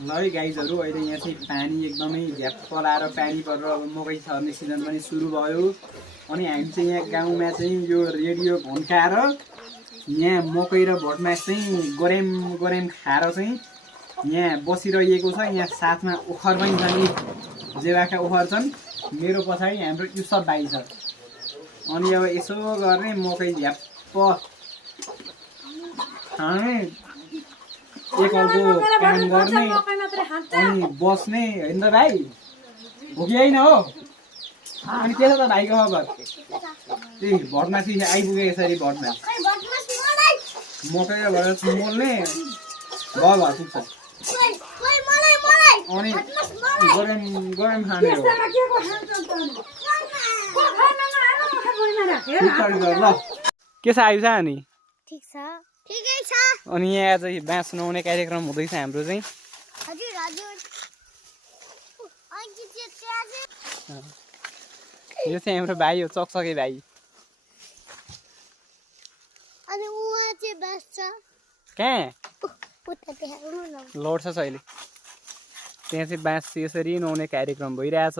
ल है गाइजहरू अहिले यहाँ चाहिँ पानी एकदमै झ्याप्प लाएर पानी परेर अब मकै छर्ने सिजन पनि सुरु भयो अनि हामी चाहिँ यहाँ गाउँमा चाहिँ यो रेडियो भन्काएर यहाँ मकै र भटमास चाहिँ गरेम गरेम खाएर चाहिँ यहाँ बसिरहेको छ। यहाँ साथमा ओखर पनि छन्, जेवाका ओखर छन्। मेरो पछाडि हाम्रो युसफ भाइ छ। अनि अब यसो गर्ने मकै झ्याप्प खाने एकअर्को काम गर्ने अनि बस्ने होइन त भाइ? भोकी होइन हो? अनि के छ त भाइको खबर? त्यही भटमासी आइपुगे यसरी भटमास मकै र भटमास मोल्ने भयो पुग्छ अनि गरम गरम खाने हो। ल के छ आइस अनि? अनि यहाँ चाहिँ बाँस नुहाउने कार्यक्रम हुँदैछ हाम्रो चाहिँ। यो चाहिँ हाम्रो भाइ हो, चकचके भाइ। कहाँ लड्छ छ अहिले? त्यहाँ चाहिँ बाँस यसरी नुहाउने कार्यक्रम भइरहेछ।